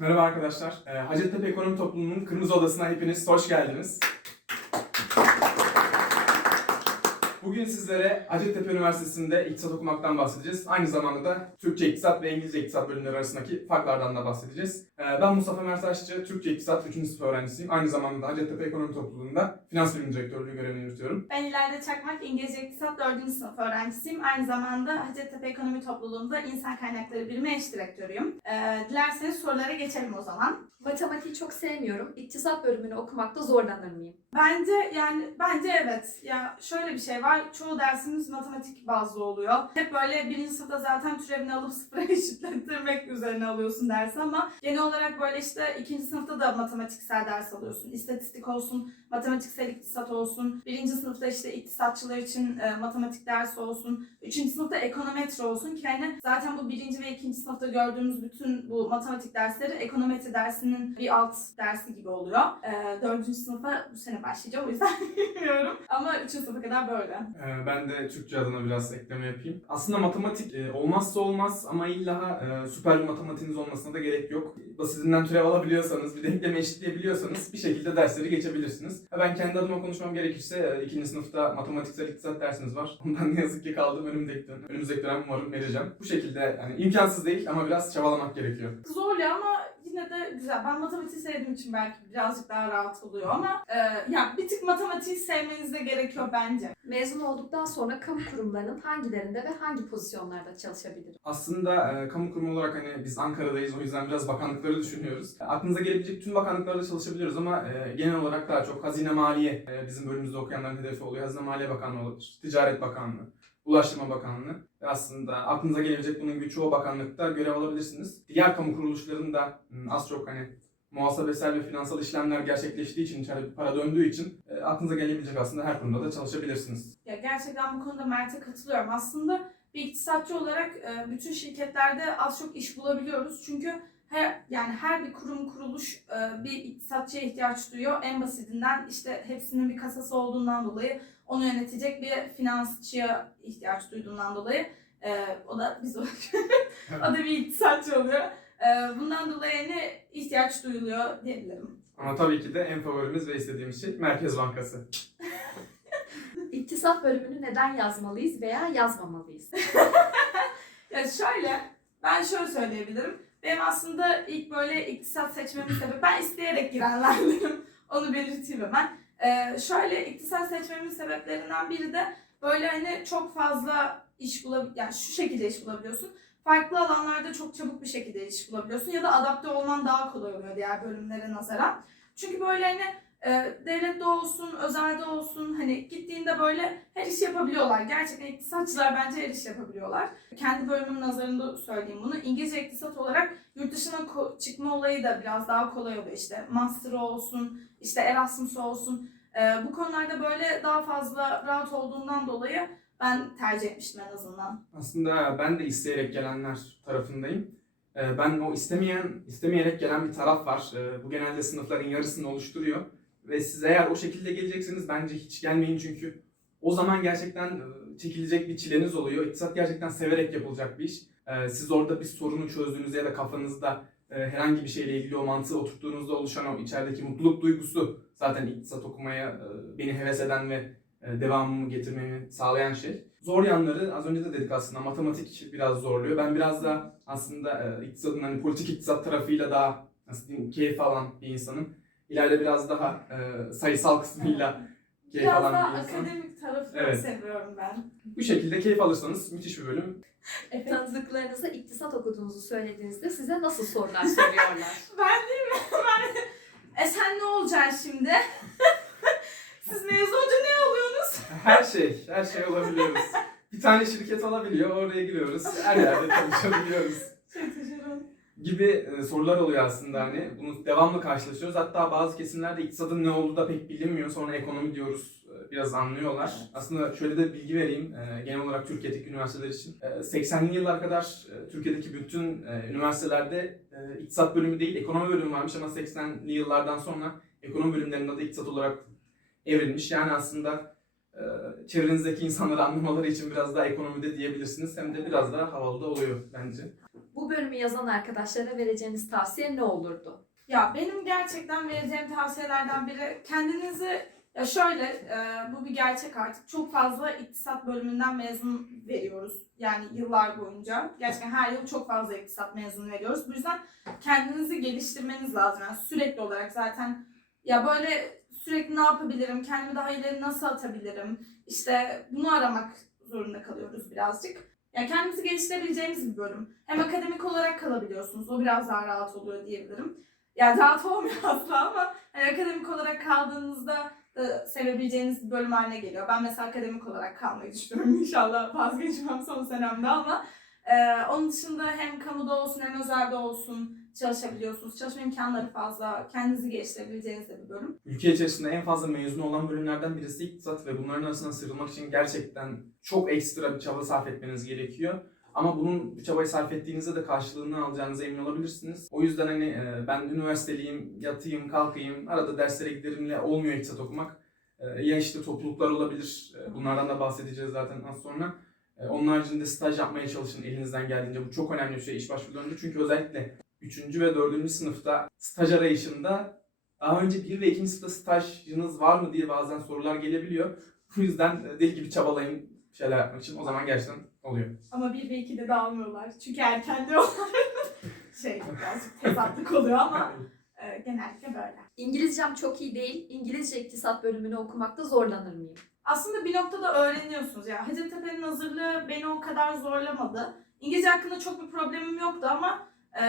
Merhaba arkadaşlar. Ee, Hacettepe Ekonomi Topluluğu'nun Kırmızı Odası'na hepiniz hoş geldiniz. Bugün sizlere Hacettepe Üniversitesi'nde iktisat okumaktan bahsedeceğiz. Aynı zamanda da Türkçe İktisat ve İngilizce İktisat bölümleri arasındaki farklardan da bahsedeceğiz. Ee, Ben Mustafa Mertaşçı, Türkçe İktisat 3. sınıf öğrencisiyim. Aynı zamanda da Hacettepe Ekonomi Topluluğu'nda Finans Bilim Direktörlüğü görevini yürütüyorum. Ben İlayda Çakmak, İngilizce İktisat 4. sınıf öğrencisiyim. Aynı zamanda Hacettepe Ekonomi Topluluğu'nda İnsan Kaynakları Birimi eş direktörüyüm. Ee, dilerseniz sorulara geçelim o zaman. Matematiği çok sevmiyorum. İktisat bölümünü okumakta zorlanır mıyım? Bence yani bence evet. Ya şöyle bir şey var. Çoğu dersimiz matematik bazlı oluyor. Hep böyle birinci sınıfta zaten türevini alıp sıfıra eşitlettirmek üzerine alıyorsun dersi ama genel olarak böyle işte ikinci sınıfta da matematiksel ders alıyorsun. İstatistik olsun, matematiksel iktisat olsun. Birinci sınıfta işte iktisatçılar için e, matematik dersi olsun. Üçüncü sınıfta ekonometri olsun ki hani zaten bu birinci ikinci sınıfta gördüğümüz bütün bu matematik dersleri ekonometri dersinin bir alt dersi gibi oluyor. E, dördüncü sınıfa bu sene başlayacağım o yüzden bilmiyorum. Ama üçüncü sınıfa kadar böyle. Ee, Ben de Türkçe adına biraz ekleme yapayım. Aslında matematik e, olmazsa olmaz ama illa e, süper bir matematiğiniz olmasına da gerek yok. Basitinden türev alabiliyorsanız, bir denklemi eşitleyebiliyorsanız bir şekilde dersleri geçebilirsiniz. Ben kendi adıma konuşmam gerekirse e, ikinci sınıfta matematiksel iktisat dersiniz var. Ondan ne yazık ki kaldım önümüzdeki dönem. Önümüzdeki dönem umarım vereceğim. Bu şekilde yani imkansız değil ama biraz çabalamak gerekiyor. Zorluyor ama yine de güzel. Ben matematiği sevdiğim için belki birazcık daha rahat oluyor ama e, ya bir tık matematiği sevmeniz de gerekiyor bence. Mezun olduktan sonra kamu kurumlarının hangilerinde ve hangi pozisyonlarda çalışabilirim? Aslında e, kamu kurumu olarak hani biz Ankara'dayız o yüzden biraz bakanlıkları düşünüyoruz. E, aklınıza gelebilecek tüm bakanlıklarda çalışabiliyoruz ama e, genel olarak daha çok Hazine Maliye e, bizim bölümümüzde okuyanların hedefi oluyor. Hazine Maliye Bakanlığı olabilir, Ticaret Bakanlığı, Ulaştırma Bakanlığı ve aslında aklınıza gelebilecek bunun gibi çoğu bakanlıkta görev alabilirsiniz. Diğer kamu kuruluşlarında hmm, az çok hani muhasebesel ve finansal işlemler gerçekleştiği için, içeride para döndüğü için e, aklınıza gelebilecek aslında her kurumda da çalışabilirsiniz. Ya gerçekten bu konuda Mert'e katılıyorum. Aslında bir iktisatçı olarak e, bütün şirketlerde az çok iş bulabiliyoruz. Çünkü her yani her bir kurum kuruluş e, bir iktisatçıya ihtiyaç duyuyor. En basitinden işte hepsinin bir kasası olduğundan dolayı onu yönetecek bir finansçıya ihtiyaç duyduğundan dolayı e, o da biz oluyoruz. o da bir iktisatçı oluyor. E, bundan dolayı hani ihtiyaç duyuluyor diyebilirim. Ama tabii ki de en favorimiz ve istediğimiz şey Merkez Bankası. İktisat bölümünü neden yazmalıyız veya yazmamalıyız? Ya şöyle, ben şöyle söyleyebilirim. Benim aslında ilk böyle iktisat seçmemin sebebi, ben isteyerek girenlerdenim. Onu belirteyim hemen. Ee, şöyle iktisat seçmemin sebeplerinden biri de böyle hani çok fazla iş bulabiliyorsun. Yani şu şekilde iş bulabiliyorsun. Farklı alanlarda çok çabuk bir şekilde iş bulabiliyorsun. Ya da adapte olman daha kolay oluyor diğer bölümlere nazaran. Çünkü böyle hani e, devlette olsun, özelde olsun hani gittiğinde böyle her iş yapabiliyorlar. Gerçekten iktisatçılar bence her iş yapabiliyorlar. Kendi bölümümün nazarında söyleyeyim bunu. İngilizce iktisat olarak yurt dışına çıkma olayı da biraz daha kolay oluyor. İşte master olsun, işte Erasmus olsun. E, bu konularda böyle daha fazla rahat olduğundan dolayı ben tercih etmiştim en azından. Aslında ben de isteyerek gelenler tarafındayım. Ee, Ben o istemeyen, istemeyerek gelen bir taraf var. Bu genelde sınıfların yarısını oluşturuyor. Ve siz eğer o şekilde gelecekseniz bence hiç gelmeyin çünkü o zaman gerçekten e, çekilecek bir çileniz oluyor. İktisat gerçekten severek yapılacak bir iş. Ee, Siz orada bir sorunu çözdüğünüzde ya da kafanızda e, herhangi bir şeyle ilgili o mantığı oturttuğunuzda oluşan o içerideki mutluluk duygusu zaten iktisat okumaya e, beni heves eden ve e, devamımı getirmemi sağlayan şey. Zor yanları az önce de dedik aslında matematik biraz zorluyor. Ben biraz da aslında e, iktisadın hani politik iktisat tarafıyla daha nasıl diyeyim keyif alan bir insanım. İleride biraz daha e, sayısal kısmıyla keyif Biraz alan daha bir insanım. akademik tarafını Evet. seviyorum ben. Bu şekilde keyif alırsanız müthiş bir bölüm. Evet. Tanıdıklarınıza iktisat okuduğunuzu söylediğinizde size nasıl sorular soruyorlar? Ben değil mi? Ben... E sen ne olacaksın şimdi? Siz mezun olunca ne oluyorsunuz? Her şey, her şey olabiliyoruz. Bir tane şirket olabiliyor, oraya giriyoruz. Her yerde çalışabiliyoruz. Çok şaşırdım. Gibi e, sorular oluyor aslında hani. Bunu devamlı karşılaşıyoruz. Hatta bazı kesimlerde iktisadın ne olduğu da pek bilinmiyor. Sonra ekonomi diyoruz. e, Biraz anlıyorlar. Evet. Aslında şöyle de bilgi vereyim. e, Genel olarak Türkiye'deki üniversiteler için. E, 80'li yıllar kadar Türkiye'deki bütün üniversitelerde iktisat bölümü değil, ekonomi bölümü varmış ama 80'li yıllardan sonra ekonomi bölümlerinin adı iktisat olarak evrilmiş. Yani aslında çevrenizdeki insanları anlamaları için biraz daha ekonomide diyebilirsiniz. Hem de biraz daha havalı da oluyor bence. Bölümü yazan arkadaşlara vereceğiniz tavsiye ne olurdu? Ya benim gerçekten vereceğim tavsiyelerden biri kendinizi ya şöyle e, bu bir gerçek artık çok fazla iktisat bölümünden mezun veriyoruz. Yani yıllar boyunca gerçekten her yıl çok fazla iktisat mezunu veriyoruz. Bu yüzden kendinizi geliştirmeniz lazım. Yani sürekli olarak zaten ya böyle sürekli ne yapabilirim, kendimi daha ileri nasıl atabilirim işte bunu aramak zorunda kalıyoruz birazcık. Ya kendimizi geliştirebileceğimiz bir bölüm. Hem akademik olarak kalabiliyorsunuz. O biraz daha rahat oluyor diyebilirim. Yani rahat olmuyor aslında ama hani akademik olarak kaldığınızda da sevebileceğiniz bir bölüm haline geliyor. Ben mesela akademik olarak kalmayı düşünüyorum. İnşallah vazgeçmem son senemde ama e, onun dışında hem kamuda olsun hem özelde olsun çalışabiliyorsunuz. Çalışma imkanları fazla. Kendinizi geliştirebileceğiniz de bir bölüm. Ülke içerisinde en fazla mezun olan bölümlerden birisi iktisat ve bunların arasından sıyrılmak için gerçekten çok ekstra bir çaba sarf etmeniz gerekiyor. Ama bunun bu çabayı sarf ettiğinizde de karşılığını alacağınıza emin olabilirsiniz. O yüzden hani e, ben üniversiteliyim, yatayım, kalkayım, arada derslere giderimle olmuyor iktisat okumak. E, Ya işte topluluklar olabilir, e, bunlardan da bahsedeceğiz zaten az sonra. Onun haricinde staj yapmaya çalışın elinizden geldiğince. Bu çok önemli bir şey iş başvurularında. Çünkü özellikle 3. ve 4. sınıfta staj arayışında daha önce 1 ve 2. sınıfta stajınız var mı diye bazen sorular gelebiliyor. Bu yüzden e, deli gibi çabalayın şeyler yapmak için. O zaman gerçekten oluyor. Ama 1 ve 2'de de almıyorlar. Çünkü erken diyorlar. şey birazcık tezatlık oluyor ama e, genellikle böyle. İngilizcem çok iyi değil. İngilizce iktisat bölümünü okumakta zorlanır mıyım? aslında bir noktada öğreniyorsunuz. Yani Hacettepe'nin hazırlığı beni o kadar zorlamadı. İngilizce hakkında çok bir problemim yoktu ama e,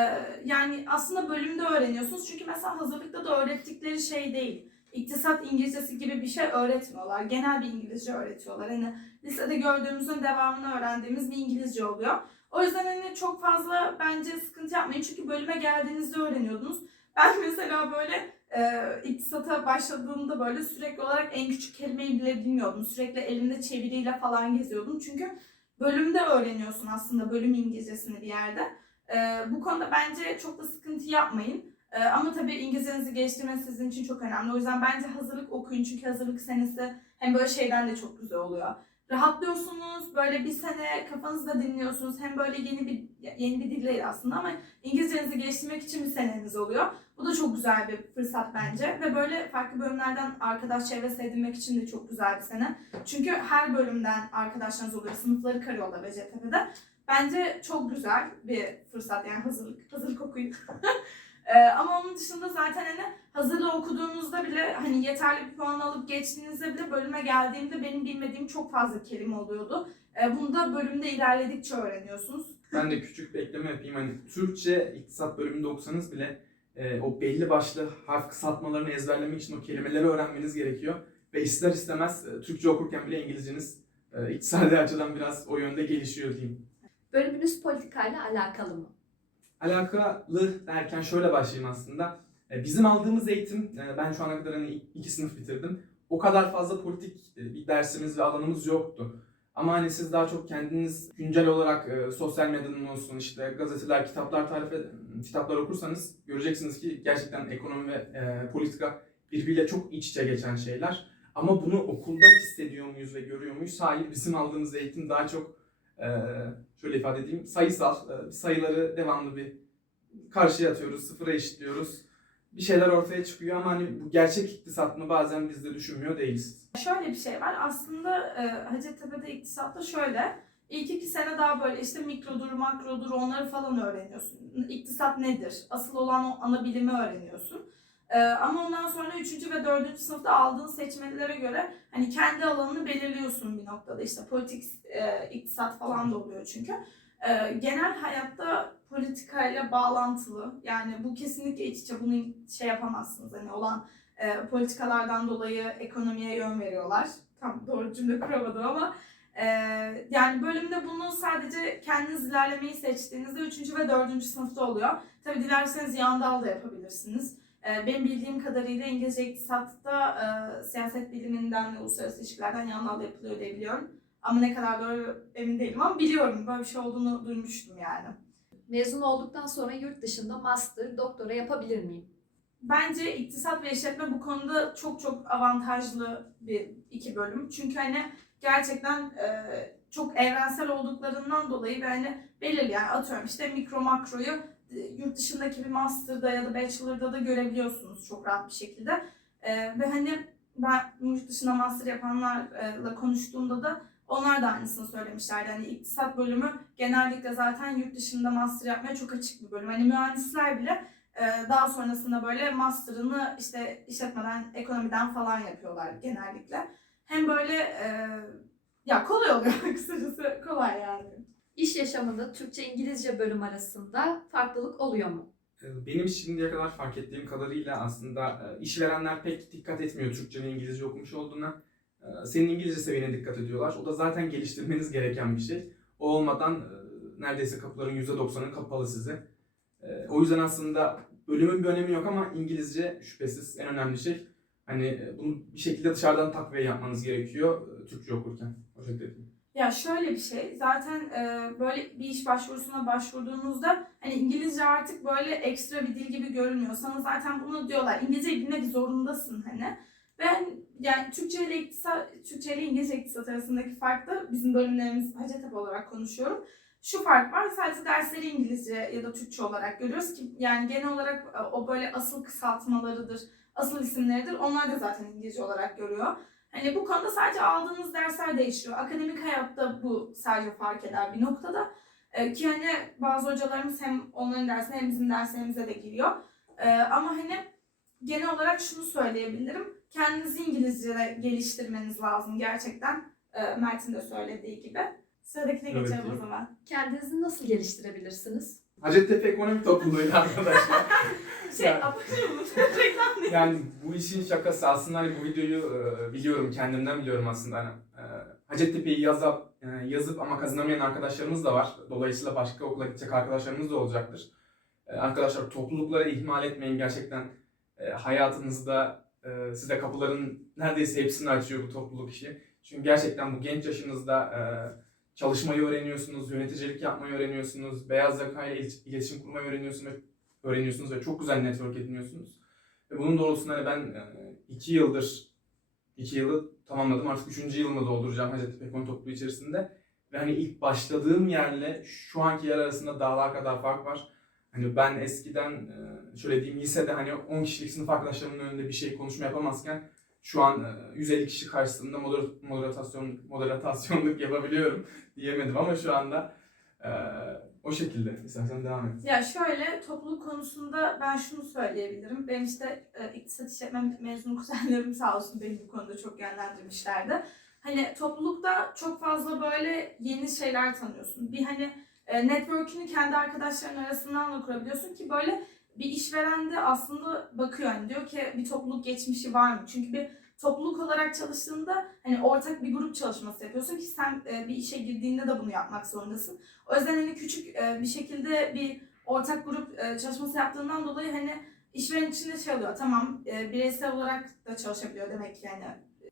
yani aslında bölümde öğreniyorsunuz. Çünkü mesela hazırlıkta da öğrettikleri şey değil. İktisat İngilizcesi gibi bir şey öğretmiyorlar. Genel bir İngilizce öğretiyorlar. Hani lisede gördüğümüzün devamını öğrendiğimiz bir İngilizce oluyor. O yüzden hani çok fazla bence sıkıntı yapmayın. Çünkü bölüme geldiğinizde öğreniyordunuz. Ben mesela böyle e, iktisata başladığımda böyle sürekli olarak en küçük kelimeyi bile bilmiyordum. Sürekli elimde çeviriyle falan geziyordum. Çünkü bölümde öğreniyorsun aslında bölüm İngilizcesini bir yerde. E, bu konuda bence çok da sıkıntı yapmayın. E, ama tabii İngilizcenizi geliştirmeniz sizin için çok önemli. O yüzden bence hazırlık okuyun. Çünkü hazırlık senesi hem böyle şeyden de çok güzel oluyor. Rahatlıyorsunuz, böyle bir sene kafanızda dinliyorsunuz. Hem böyle yeni bir yeni bir dil değil aslında ama İngilizcenizi geliştirmek için bir seneniz oluyor. Bu da çok güzel bir fırsat bence ve böyle farklı bölümlerden arkadaş çevresi edinmek için de çok güzel bir sene. Çünkü her bölümden arkadaşlarınız oluyor, sınıfları karıyorlar Hacettepe'de. Bence çok güzel bir fırsat yani hazırlık, hazırlık okuyun. Ee, ama onun dışında zaten hani hazırlığı okuduğunuzda bile hani yeterli bir puan alıp geçtiğinizde bile bölüme geldiğimde benim bilmediğim çok fazla kelime oluyordu. Ee, bunu da bölümde ilerledikçe öğreniyorsunuz. Ben de küçük bir ekleme yapayım. Hani Türkçe iktisat bölümünde okusanız bile e, o belli başlı harf kısaltmalarını ezberlemek için o kelimeleri öğrenmeniz gerekiyor. Ve ister istemez e, Türkçe okurken bile İngilizceniz e, iktisadi açıdan biraz o yönde gelişiyor diyeyim. Bölümünüz politikayla alakalı mı? Alakalı derken şöyle başlayayım aslında. E, Bizim aldığımız eğitim, e, ben şu ana kadar hani iki sınıf bitirdim. O kadar fazla politik e, bir dersimiz ve alanımız yoktu. Ama hani siz daha çok kendiniz güncel olarak e, sosyal medyanın olsun işte gazeteler, kitaplar tarife kitaplar okursanız göreceksiniz ki gerçekten ekonomi ve e, politika birbiriyle çok iç içe geçen şeyler. Ama bunu okulda hissediyor muyuz ve görüyor muyuz? Hayır, bizim aldığımız eğitim daha çok şöyle ifade edeyim sayısal e, sayıları devamlı bir karşıya atıyoruz, sıfıra eşitliyoruz. Bir şeyler ortaya çıkıyor ama hani bu gerçek iktisat mı bazen biz de düşünmüyor değiliz. Şöyle bir şey var. Aslında e, Hacettepe'de iktisatta şöyle. İlk iki sene daha böyle işte mikrodur, makrodur onları falan öğreniyorsun. İktisat nedir? Asıl olan o ana bilimi öğreniyorsun. E, ama ondan sonra üçüncü ve dördüncü sınıfta aldığın seçmelere göre hani kendi alanını belirliyorsun bir noktada. İşte politik, e, iktisat falan da oluyor çünkü. E, genel hayatta politikayla bağlantılı. Yani bu kesinlikle iç içe bunu şey yapamazsınız. Hani olan e, politikalardan dolayı ekonomiye yön veriyorlar. Tam doğru cümle kuramadım ama e, yani bölümde bunu sadece kendiniz ilerlemeyi seçtiğinizde 3. ve 4. sınıfta oluyor. Tabi dilerseniz yan dal da yapabilirsiniz. E, benim bildiğim kadarıyla İngilizce iktisatta e, siyaset biliminden ve uluslararası ilişkilerden yan dal yapılıyor diye biliyorum. Ama ne kadar doğru emin değilim ama biliyorum böyle bir şey olduğunu duymuştum yani. Mezun olduktan sonra yurt dışında master, doktora yapabilir miyim? Bence iktisat ve işletme bu konuda çok çok avantajlı bir iki bölüm. Çünkü hani gerçekten e, çok evrensel olduklarından dolayı ve hani belirli yani atıyorum işte mikro makroyu yurt dışındaki bir master'da ya da bachelor'da da görebiliyorsunuz çok rahat bir şekilde. E, ve hani ben yurt dışında master yapanlarla konuştuğumda da onlar da aynısını söylemişlerdi. Hani iktisat bölümü genellikle zaten yurt dışında master yapmaya çok açık bir bölüm. Hani mühendisler bile e, daha sonrasında böyle master'ını işte işletmeden, ekonomiden falan yapıyorlar genellikle. Hem böyle e, ya kolay oluyor kısacası kolay yani. İş yaşamında Türkçe-İngilizce bölüm arasında farklılık oluyor mu? Ee, Benim şimdiye kadar fark ettiğim kadarıyla aslında e, işverenler pek dikkat etmiyor Türkçe ve İngilizce okumuş olduğuna. Ee, Senin İngilizce seviyene dikkat ediyorlar. O da zaten geliştirmeniz gereken bir şey. O olmadan e, neredeyse kapıların %90'ı kapalı size. O yüzden aslında bölümün bir önemi yok ama İngilizce şüphesiz en önemli şey. Hani e, bunu bir şekilde dışarıdan takviye yapmanız gerekiyor e, Türkçe okurken. O şekilde. Ya şöyle bir şey, zaten e, böyle bir iş başvurusuna başvurduğunuzda hani İngilizce artık böyle ekstra bir dil gibi görünüyor. Sana zaten bunu diyorlar, İngilizce bilmek zorundasın hani. Ve hani yani Türkçe ile iktisat, Türkçe ile İngilizce iktisat arasındaki fark da bizim bölümlerimiz Hacettepe olarak konuşuyorum. Şu fark var, sadece dersleri İngilizce ya da Türkçe olarak görüyoruz ki yani genel olarak e, o böyle asıl kısaltmalarıdır, asıl isimleridir. Onlar da zaten İngilizce olarak görüyor. Hani bu konuda sadece aldığınız dersler değişiyor. Akademik hayatta bu sadece fark eder bir noktada. Ee, ki hani bazı hocalarımız hem onların dersine hem bizim derslerimize de giriyor. Ee, ama hani genel olarak şunu söyleyebilirim. Kendinizi İngilizce'de geliştirmeniz lazım gerçekten. Ee, Mert'in de söylediği gibi. Sıradakine Evet, geçelim o evet. zaman. Kendinizi nasıl geliştirebilirsiniz? Hacettepe Ekonomi Topluluğu'yla arkadaşlar. Şey, Ya- abone olun. Reklam değil. Yani bu işin şakası aslında hani bu videoyu e, biliyorum kendimden biliyorum aslında hani e, Hacettepe'yi yazıp e, yazıp ama kazanamayan arkadaşlarımız da var. Dolayısıyla başka okula gidecek arkadaşlarımız da olacaktır. E, arkadaşlar toplulukları ihmal etmeyin gerçekten e, hayatınızda e, size kapıların neredeyse hepsini açıyor bu topluluk işi. Çünkü gerçekten bu genç yaşınızda e, çalışmayı öğreniyorsunuz, yöneticilik yapmayı öğreniyorsunuz, beyaz yakayla il- iletişim kurmayı öğreniyorsunuz öğreniyorsunuz ve çok güzel network ediniyorsunuz. Ve bunun doğrultusunda hani ben e, iki yıldır, iki yılı tamamladım. Artık üçüncü yılımı dolduracağım Hacettepe Ekonomi Topluluğu içerisinde. Ve hani ilk başladığım yerle şu anki yer arasında dağlar kadar fark var. Hani ben eskiden e, şöyle diyeyim lisede hani 10 kişilik sınıf arkadaşlarımın önünde bir şey konuşma yapamazken şu an e, 150 kişi karşısında moder- moderatasyon moderatasyonluk yapabiliyorum diyemedim ama şu anda e, o şekilde. İstersen devam et. Ya şöyle topluluk konusunda ben şunu söyleyebilirim. Benim işte e, iktisat işletme mezunu kuzenlerim sağ olsun beni bu konuda çok yönlendirmişlerdi. Hani toplulukta çok fazla böyle yeni şeyler tanıyorsun. Bir hani e, network'ünü kendi arkadaşların arasından da kurabiliyorsun ki böyle bir işveren de aslında bakıyor hani diyor ki bir topluluk geçmişi var mı? Çünkü bir topluluk olarak çalıştığında hani ortak bir grup çalışması yapıyorsun ki sen e, bir işe girdiğinde de bunu yapmak zorundasın. O yüzden hani küçük e, bir şekilde bir ortak grup e, çalışması yaptığından dolayı hani işveren içinde şey oluyor. Tamam e, bireysel olarak da çalışabiliyor demek ki yani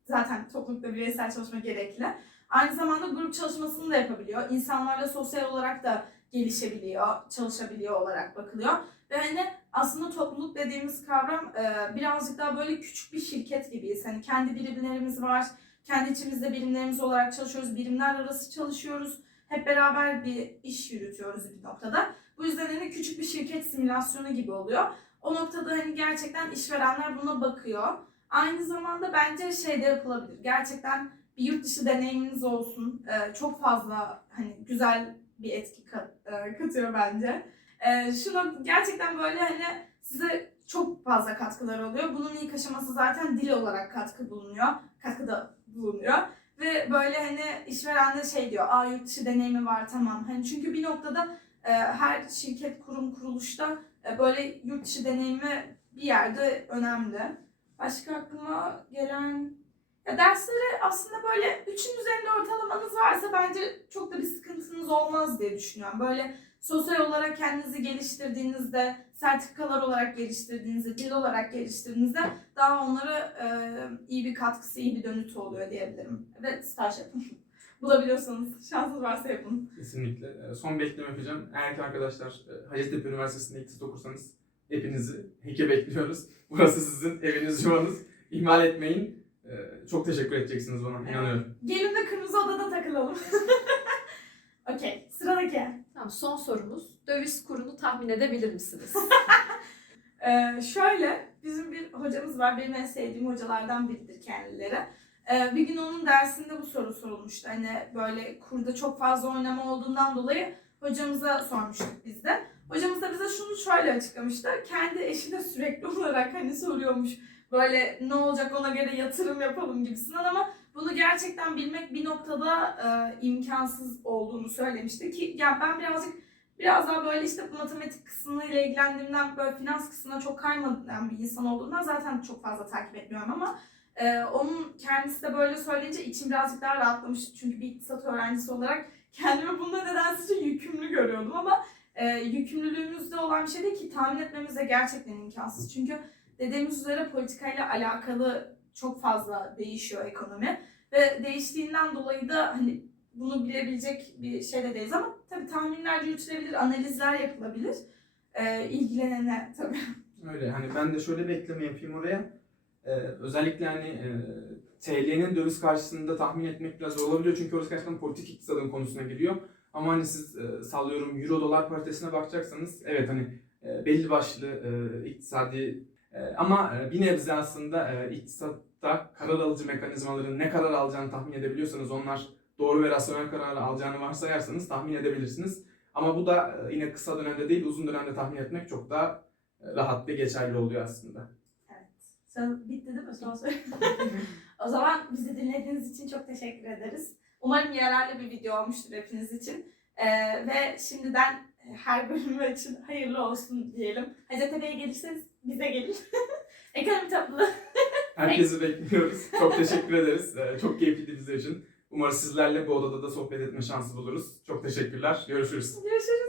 zaten toplulukta bireysel çalışma gerekli. Aynı zamanda grup çalışmasını da yapabiliyor. İnsanlarla sosyal olarak da gelişebiliyor, çalışabiliyor olarak bakılıyor. Ve hani aslında topluluk dediğimiz kavram e, birazcık daha böyle küçük bir şirket gibiyiz. Hani kendi birimlerimiz var, kendi içimizde birimlerimiz olarak çalışıyoruz, birimler arası çalışıyoruz hep beraber bir iş yürütüyoruz bir noktada. Bu yüzden hani küçük bir şirket simülasyonu gibi oluyor. O noktada hani gerçekten işverenler buna bakıyor. Aynı zamanda bence şey de yapılabilir. Gerçekten bir yurt dışı deneyiminiz olsun. Ee, çok fazla hani güzel bir etki kat- e, katıyor bence. Ee, şunu gerçekten böyle hani size çok fazla katkılar oluyor. Bunun ilk aşaması zaten dil olarak katkı bulunuyor. Katkıda bulunuyor. Ve böyle hani işveren de şey diyor, aa yurt dışı deneyimi var tamam. Hani çünkü bir noktada e, her şirket, kurum, kuruluşta e, böyle yurt dışı deneyimi bir yerde önemli. Başka aklıma gelen... Ya dersleri aslında böyle üçün üzerinde ortalamanız varsa bence çok da bir sıkıntınız olmaz diye düşünüyorum. Böyle sosyal olarak kendinizi geliştirdiğinizde, sertifikalar olarak geliştirdiğinizde, dil olarak geliştirdiğinizde daha onlara e, iyi bir katkısı, iyi bir dönütü oluyor diyebilirim. Ve staj yapın. Bulabiliyorsanız, şansınız varsa yapın. Kesinlikle. Ee, Son bir ekleme yapacağım. Eğer ki arkadaşlar e, Hacettepe Üniversitesi'nde iktisat okursanız hepinizi heke bekliyoruz. Burası sizin eviniz, yuvanız. İhmal etmeyin. Ee, Çok teşekkür edeceksiniz bana. İnanıyorum. Gelin de kırmızı odada takılalım. Okey. Sıradaki. Tamam son sorumuz. Döviz kurunu tahmin edebilir misiniz? Ee, şöyle, bizim bir hocamız var. Benim en sevdiğim hocalardan biridir kendileri. Ee, bir gün onun dersinde bu soru sorulmuştu. Hani böyle kurda çok fazla oynama olduğundan dolayı hocamıza sormuştuk biz de. Hocamız da bize şunu şöyle açıklamıştı. Kendi eşi de sürekli olarak hani soruyormuş. Böyle ne olacak ona göre yatırım yapalım gibisinden ama bunu gerçekten bilmek bir noktada e, imkansız olduğunu söylemişti ki yani ben birazcık biraz daha böyle işte matematik kısmıyla ilgilendiğimden böyle finans kısmına çok kaymayan bir insan olduğundan zaten çok fazla takip etmiyorum ama e, onun kendisi de böyle söyleyince içim birazcık daha rahatlamış. Çünkü bir iktisat öğrencisi olarak kendimi bunda nedense yükümlü görüyordum ama e, yükümlülüğümüzde olan bir şey değil ki tahmin etmemiz de gerçekten imkansız. Çünkü dediğimiz üzere politikayla alakalı çok fazla değişiyor ekonomi ve değiştiğinden dolayı da hani bunu bilebilecek bir şey de değiliz ama tabii tahminler yürütülebilir, analizler yapılabilir. E, ilgilenene tabii. Öyle hani ben de şöyle bir ekleme yapayım oraya. Ee, özellikle hani e, TL'nin döviz karşısında tahmin etmek biraz zor olabiliyor çünkü orası gerçekten politik iktisadın konusuna giriyor. Ama hani siz e, sallıyorum euro dolar paritesine bakacaksanız evet hani e, belli başlı e, iktisadi e, ama e, bir nebze aslında e, iktisatta karar alıcı mekanizmaların ne karar alacağını tahmin edebiliyorsanız onlar doğru ve rasyonel karar alacağını varsayarsanız tahmin edebilirsiniz. Ama bu da e, yine kısa dönemde değil uzun dönemde tahmin etmek çok daha e, rahat ve geçerli oluyor aslında. Sen bitti değil mi? Son soru. o zaman bizi dinlediğiniz için çok teşekkür ederiz. Umarım yararlı bir video olmuştur hepiniz için. Ee, ve şimdiden her bölümü için hayırlı olsun diyelim. Hacettepe'ye gelirseniz bize gelin. Ekonomi topluluğu. Herkesi bekliyoruz. Çok teşekkür ederiz. Ee, Çok keyifliydi bizler için. Umarım sizlerle bu odada da sohbet etme şansı buluruz. Çok teşekkürler. Görüşürüz. Görüşürüz.